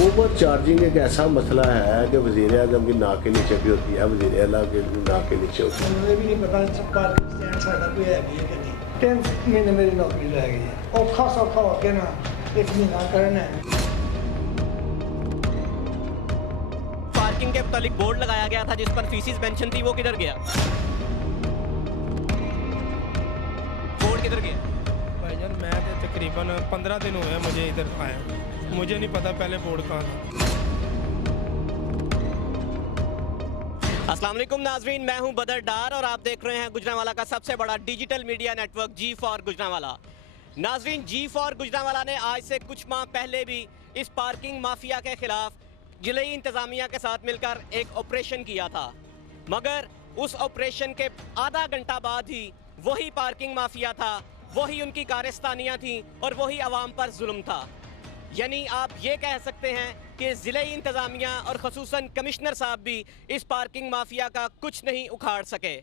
Over charging एक ऐसा मसला है कि वज़ीर आज़म की नाक के नीचे भी होती है, वज़ीर आला के नाक के नीचे होती है। मुझे भी नहीं पता पार्किंग स्टैंड साढ़ा कोई है भी है कि नहीं। 10 महीने मेरी नौकरी रह गई है और खास औखा हो के ना 1 महीना करना है। पार्किंग के मुतालिक बोर्ड लगाया गया था जिस पर फीसिस मेंशन थी, वो किधर गया? बोर्ड किधर गया? भाईजान मैं तो तकरीबन 15 दिन हुए हैं मुझे इधर आया, मुझे नहीं पता पहले बोर्ड कहाँ था। अस्सलाम वालेकुम नाजरीन, मैं हूं बदर डार और आप देख रहे हैं गुजरांवाला का सबसे बड़ा digital media network G for Gujranwala. नाजरीन, जी फॉर गुजरांवाला ने आज से कुछ माह पहले भी इस पार्किंग माफिया के खिलाफ जिले इंतजामिया के साथ मिलकर एक ऑपरेशन किया था, मगर उस ऑपरेशन के आधा घंटा बाद ही वही पार्किंग माफिया था, वही उनकी कारस्तानियाँ थी और वही आवाम पर जुल्म था। यानी आप ये कह सकते हैं कि ज़िले इंतज़ामिया और ख़ुसूसन कमिश्नर साहब भी इस पार्किंग माफिया का कुछ नहीं उखाड़ सके।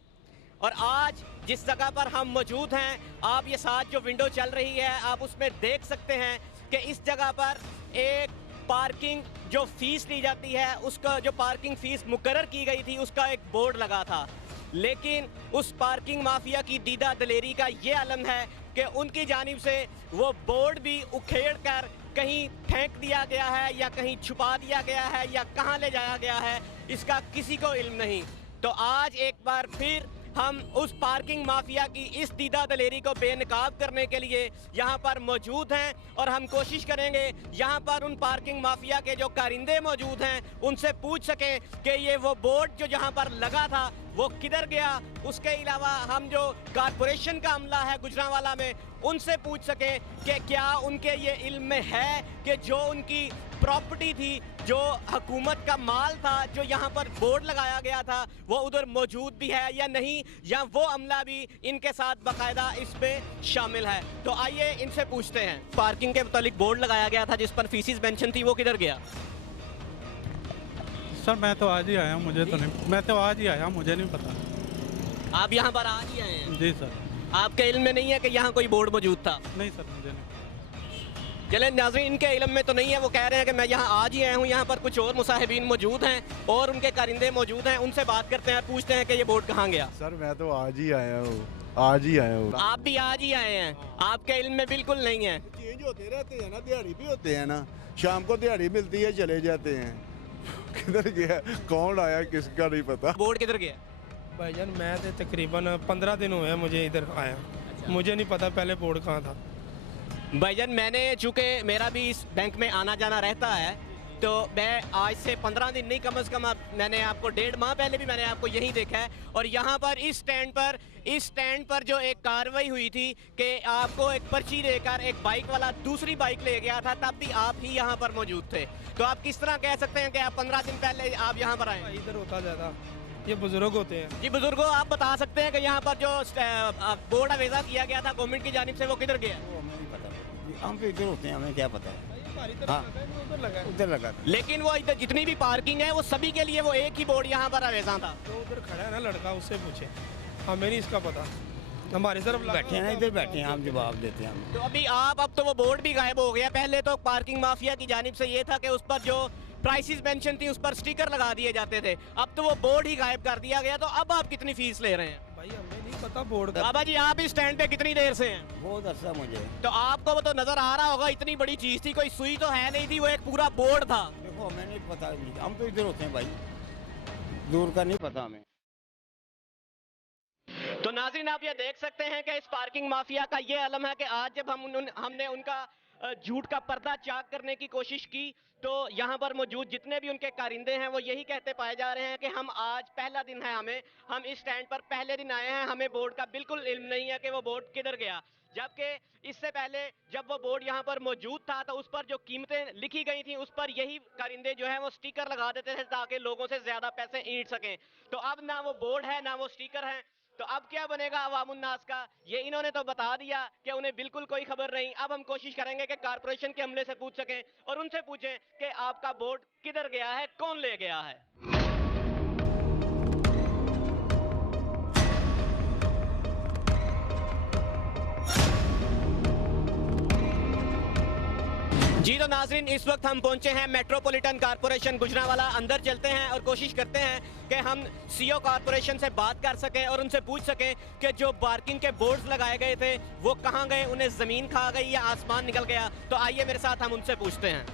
और आज जिस जगह पर हम मौजूद हैं, आप ये साथ जो विंडो चल रही है आप उसमें देख सकते हैं कि इस जगह पर एक पार्किंग जो फ़ीस ली जाती है, उसका जो पार्किंग फ़ीस मुकर्रर की गई थी उसका एक बोर्ड लगा था, लेकिन उस पार्किंग माफिया की दीदा दलेरी का ये आलम है कि उनकी जानिब से वो बोर्ड भी उखेड़ कर कहीं फेंक दिया गया है या कहीं छुपा दिया गया है या कहाँ ले जाया गया है, इसका किसी को इल्म नहीं। तो आज एक बार फिर हम उस पार्किंग माफिया की इस दीदा दलेरी को बेनकाब करने के लिए यहाँ पर मौजूद हैं और हम कोशिश करेंगे यहाँ पर उन पार्किंग माफिया के जो कारिंदे मौजूद हैं उनसे पूछ सकें कि ये वो बोर्ड जो जहाँ पर लगा था वो किधर गया। उसके अलावा हम जो कारपोरेशन का अमला है गुजरांवाला में उनसे पूछ सकें कि क्या उनके ये इल्म में है कि जो उनकी प्रॉपर्टी थी, जो हुकूमत का माल था, जो यहाँ पर बोर्ड लगाया गया था, वो उधर मौजूद भी है या नहीं, या वो अमला भी इनके साथ बाकायदा इसमें शामिल है। तो आइए इनसे पूछते हैं। पार्किंग के मुतालिक बोर्ड लगाया गया था जिस पर फीसिस मेंशन थी, वो किधर गया? सर मैं तो आज ही आया, मुझे तो नहीं, मैं तो आज ही आया, मुझे नहीं पता। आप यहाँ पर आज ही आए हैं? जी सर। आपके इल्म में नहीं है कि यहाँ कोई बोर्ड मौजूद था? नहीं सर, मुझे नहीं। चलें नाज़रीन, इनके इल्म में तो नहीं है, वो कह रहे हैं कि मैं यहाँ आज ही आया हूँ। यहाँ पर कुछ और मुसाहिबीन मौजूद हैं और उनके कारिंदे मौजूद हैं, उनसे बात करते हैं, पूछते हैं कि ये बोर्ड कहाँ गया। सर मैं तो आज ही आया हूँ, आज ही आया हूँ। आप भी आज ही आए हैं, आपके इल्म में बिल्कुल नहीं है। चेंज होते रहते हैं ना, दिहाड़ी भी होते हैं ना, शाम को दिहाड़ी मिलती है चले जाते हैं। किधर गया, कौन आया, किसका नहीं पता। बोर्ड किधर गया? भाईजान मैं तो तकरीबन 15 दिन हुए हैं मुझे इधर आया, मुझे नहीं पता पहले बोर्ड कहाँ था। भाईजान मैंने, चूँकि मेरा भी इस बैंक में आना जाना रहता है, तो मैं आज से 15 दिन नहीं, कम से कम मैंने आपको 1.5 माह पहले भी मैंने आपको यहीं देखा है। और यहाँ पर इस स्टैंड पर जो एक कार्रवाई हुई थी कि आपको एक पर्ची देकर एक बाइक वाला दूसरी बाइक ले गया था, तब भी आप ही यहाँ पर मौजूद थे। तो आप किस तरह कह सकते हैं कि आप 15 दिन पहले आप यहाँ पर आए? इधर होता ज़्यादा, ये बुजुर्ग होते हैं। जी बुजुर्गो, आप बता सकते हैं कि यहाँ पर जो बोर्ड अवेजा किया गया था गवर्नमेंट की जानिब से, वो किधर गया? हम तो इधर होते हैं, हमें क्या पता है। हाँ, उधर लगा था। लेकिन वो इधर जितनी भी पार्किंग है वो सभी के लिए वो एक ही बोर्ड यहाँ पर अवेजा था। तो उधर खड़ा है ना लड़का, उससे पूछे, हमें नहीं इसका पता। हमारी तरफ बैठे हैं ना, इधर बैठे हैं, हम जवाब देते हैं हम। तो अभी अब तो वो बोर्ड भी गायब हो गया। पहले तो पार्किंग माफिया की जानिब से ये था कि उस पर जो प्राइसेस मेंशन थी उस पर स्टिकर लगा दिए जाते थे, अब तो वो बोर्ड ही गायब कर दिया गया। तो अब आप कितनी फीस ले रहे हैं? भाई हमें नहीं पता बोर्ड का। बाबा जी, आप इस स्टैंड पे कितनी देर से हैं? बहुत अच्छा मुझे। तो आपको वो तो नजर आ रहा होगा, इतनी बड़ी चीज थी, कोई सुई तो है नहीं थी, वो एक पूरा बोर्ड था। देखो हमें नहीं पता, हम तो इधर होते हैं भाई, दूर का नहीं पता हमें। तो नाज़रीन, आप ये देख सकते हैं कि इस पार्किंग माफिया का ये आलम है कि आज जब हमने उनका झूठ का पर्दा चाक करने की कोशिश की, तो यहाँ पर मौजूद जितने भी उनके कारिंदे हैं वो यही कहते पाए जा रहे हैं कि हम आज पहला दिन है, हम इस स्टैंड पर पहले दिन आए हैं, हमें बोर्ड का बिल्कुल इल्म नहीं है कि वो बोर्ड किधर गया। जबकि इससे पहले जब वो बोर्ड यहाँ पर मौजूद था तो उस पर जो कीमतें लिखी गई थी उस पर यही कारिंदे जो है वो स्टिकर लगा देते थे ताकि लोगों से ज्यादा पैसे ईंट सकें। तो अब ना वो बोर्ड है ना वो स्टिकर है, तो अब क्या बनेगा अवामुन्नास का? ये इन्होंने तो बता दिया कि उन्हें बिल्कुल कोई खबर नहीं। अब हम कोशिश करेंगे कि कारपोरेशन के अमले से पूछ सकें और उनसे पूछें कि आपका बोर्ड किधर गया है, कौन ले गया है। जी तो नाजरीन, इस वक्त हम पहुंचे हैं मेट्रोपॉलिटन कॉरपोरेशन गुजरांवाला। अंदर चलते हैं और कोशिश करते हैं कि हम सीईओ कॉरपोरेशन से बात कर सकें और उनसे पूछ सकें कि जो पार्किंग के बोर्ड्स लगाए गए थे वो कहां गए, उन्हें ज़मीन खा गई या आसमान निकल गया। तो आइए मेरे साथ हम उनसे पूछते हैं।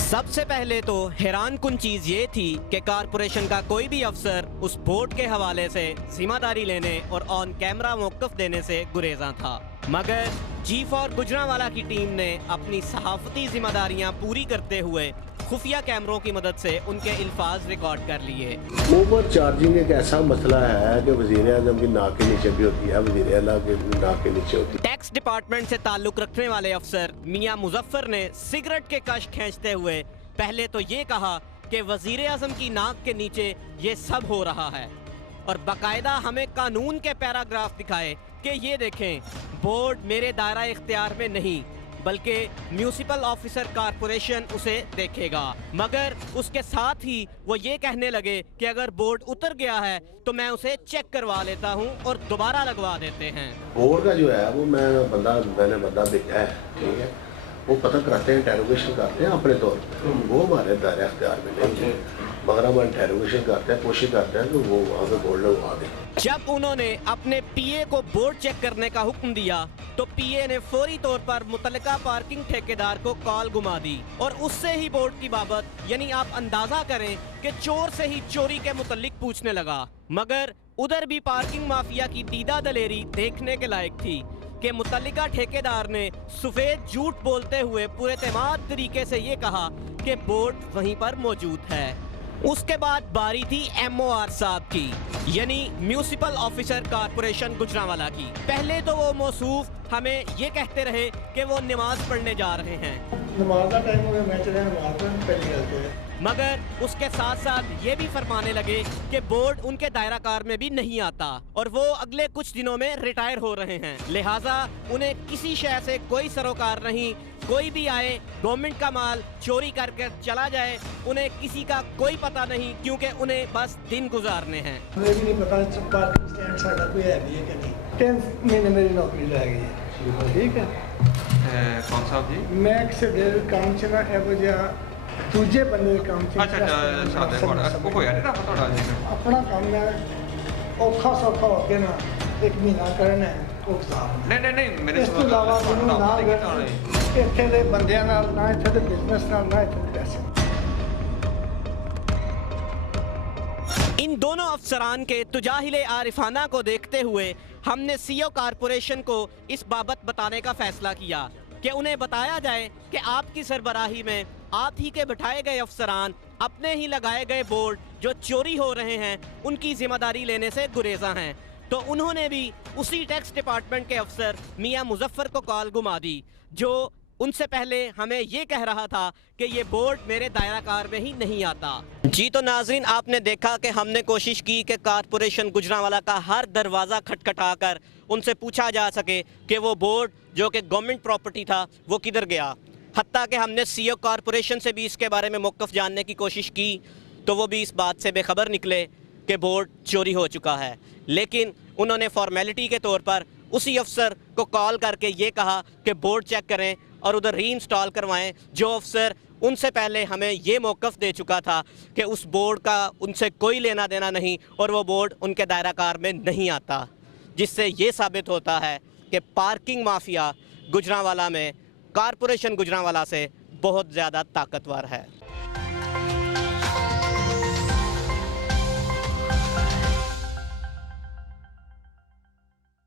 सबसे पहले तो हैरानकुन चीज ये थी कि कारपोरेशन का कोई भी अफसर उस बोर्ड के हवाले से जिम्मेदारी लेने और ऑन कैमरा मौक़िफ़ देने से गुरेजा था, मगर G4 गुजरांवाला की टीम ने अपनी सहाफ़ती जिम्मेदारियां पूरी करते हुए खुफिया कैमरों की मदद से उनके अल्फाज रिकॉर्ड कर लिए। ओवर चार्जिंग एक ऐसा मसला है कि वज़ीर आज़म की नाक के नीचे भी होती है, वज़ीर आला के नाक के नीचे होती है। टैक्स डिपार्टमेंट से ताल्लुक रखने वाले अफसर मियां मुजफ्फर ने सिगरेट के कश खींचते हुए पहले तो ये कहा कि वज़ीर आज़म की नाक के नीचे ये सब हो रहा है और बाकायदा हमें कानून के पैराग्राफ दिखाए कि ये देखें, बोर्ड मेरे दायरा इख्तियार में नहीं बल्कि म्यूनिसिपल ऑफिसर कॉरपोरेशन उसे देखेगा। मगर उसके साथ ही वो ये कहने लगे कि अगर बोर्ड उतर गया है तो मैं उसे चेक करवा लेता हूँ और दोबारा लगवा देते हैं। बोर्ड का जो है वो मैंने बंदा भेजा है, ठीक है, वो पता कराते हैं, इंटेरोगेशन करते हैं अपने तौर पर, वो हमारे दायरा इख्तियार में नहीं है, मगर हम इंटेरोगेशन करते हैं, कोशिश करते हैं कि वो वहाँ पे बोर्ड लगवा दें। जब उन्होंने अपने पीए को बोर्ड चेक करने का हुक्म दिया तो पीए ने फौरी तौर पर मुतल्लिका पार्किंग ठेकेदार को कॉल घुमा दी और उससे ही बोर्ड की बाबत, यानी आप अंदाजा करें कि चोर से ही चोरी के मुतल्लिक पूछने लगा। मगर उधर भी पार्किंग माफिया की दीदा दलेरी देखने के लायक थी कि मुतल्लिका ठेकेदार ने सफेद झूठ बोलते हुए पूरे तमाम तरीके से ये कहा कि बोर्ड वहीं पर मौजूद है। उसके बाद बारी थी MOR साहब की, यानी म्यूनिसिपल ऑफिसर कॉरपोरेशन गुजरांवाला की। पहले तो वो मौसूफ हमें ये कहते रहे कि वो नमाज पढ़ने जा रहे हैं, नमाज का टाइम हो गया, मैं चले नमाज पढ़ने पहली गल तो है। मगर उसके साथ साथ ये भी फरमाने लगे कि बोर्ड उनके दायरा कार में भी नहीं आता और वो अगले कुछ दिनों में रिटायर हो रहे हैं, लिहाजा उन्हें किसी शय से कोई सरोकार नहीं। कोई भी आए, गवर्नमेंट का माल चोरी करके चला जाए, उन्हें किसी का कोई पता नहीं, क्योंकि उन्हें बस दिन गुजारने हैं। मुझे भी नहीं पता पार्किंग स्टैंड साडा कोई है भी है कि नहीं। 10 महीने मेरी नौकरी रह गई है, ठीक है। कौन साहब जी? मैं किसी देर काम से ना एवो जिहा दूजे बंदे दे काम से को होया नहीं रहा थोड़ा जी अपना काम मैं औखा सौखा हो के ना 1 महीना करना है ਉਹ नहीं मेरे ਇਸ ਤੋਂ ਇਲਾਵਾ ਮੈਨੂੰ ਨਾ ਇੱਥੇ ਦੇ ਬੰਦਿਆਂ ਨਾਲ, ਨਾ ਇੱਥੇ ਦੇ ਬਿਜ਼ਨਸ ਨਾਲ, ਨਾ ਇੱਥੇ ਦੇ ਪੈਸੇ। इन दोनों अफसरान के तुजाहिले आरिफाना को देखते हुए हमने सीईओ कॉरपोरेशन को इस बाबत बताने का फैसला किया कि उन्हें बताया जाए कि आपकी सरबराही में आप ही के बिठाए गए अफसरान अपने ही लगाए गए बोर्ड जो चोरी हो रहे हैं उनकी जिम्मेदारी लेने से गुरेजा हैं। तो उन्होंने भी उसी टैक्स डिपार्टमेंट के अफसर मियां मुजफ्फर को कॉल घुमा दी, जो उनसे पहले हमें ये कह रहा था कि ये बोर्ड मेरे दायरा कार में ही नहीं आता। जी तो नाजरीन, आपने देखा कि हमने कोशिश की कि कॉरपोरेशन गुजरांवाला का हर दरवाज़ा खटखटा कर उनसे पूछा जा सके कि वो बोर्ड जो कि गवर्नमेंट प्रॉपर्टी था वो किधर गया। हत्ता कि हमने सीईओ कॉरपोरेशन से भी इसके बारे में मौक़िफ़ जानने की कोशिश की तो वो भी इस बात से बेखबर निकले कि बोर्ड चोरी हो चुका है। लेकिन उन्होंने फॉर्मेलिटी के तौर पर उसी अफसर को कॉल करके ये कहा कि बोर्ड चेक करें और उधर री इंस्टॉल करवाएं, जो अफसर उनसे पहले हमें ये मौक़िफ़ दे चुका था कि उस बोर्ड का उनसे कोई लेना देना नहीं और वो बोर्ड उनके दायरा कार में नहीं आता। जिससे ये साबित होता है कि पार्किंग माफिया गुजरांवाला में कॉरपोरेशन गुजरांवाला से बहुत ज़्यादा ताकतवर है।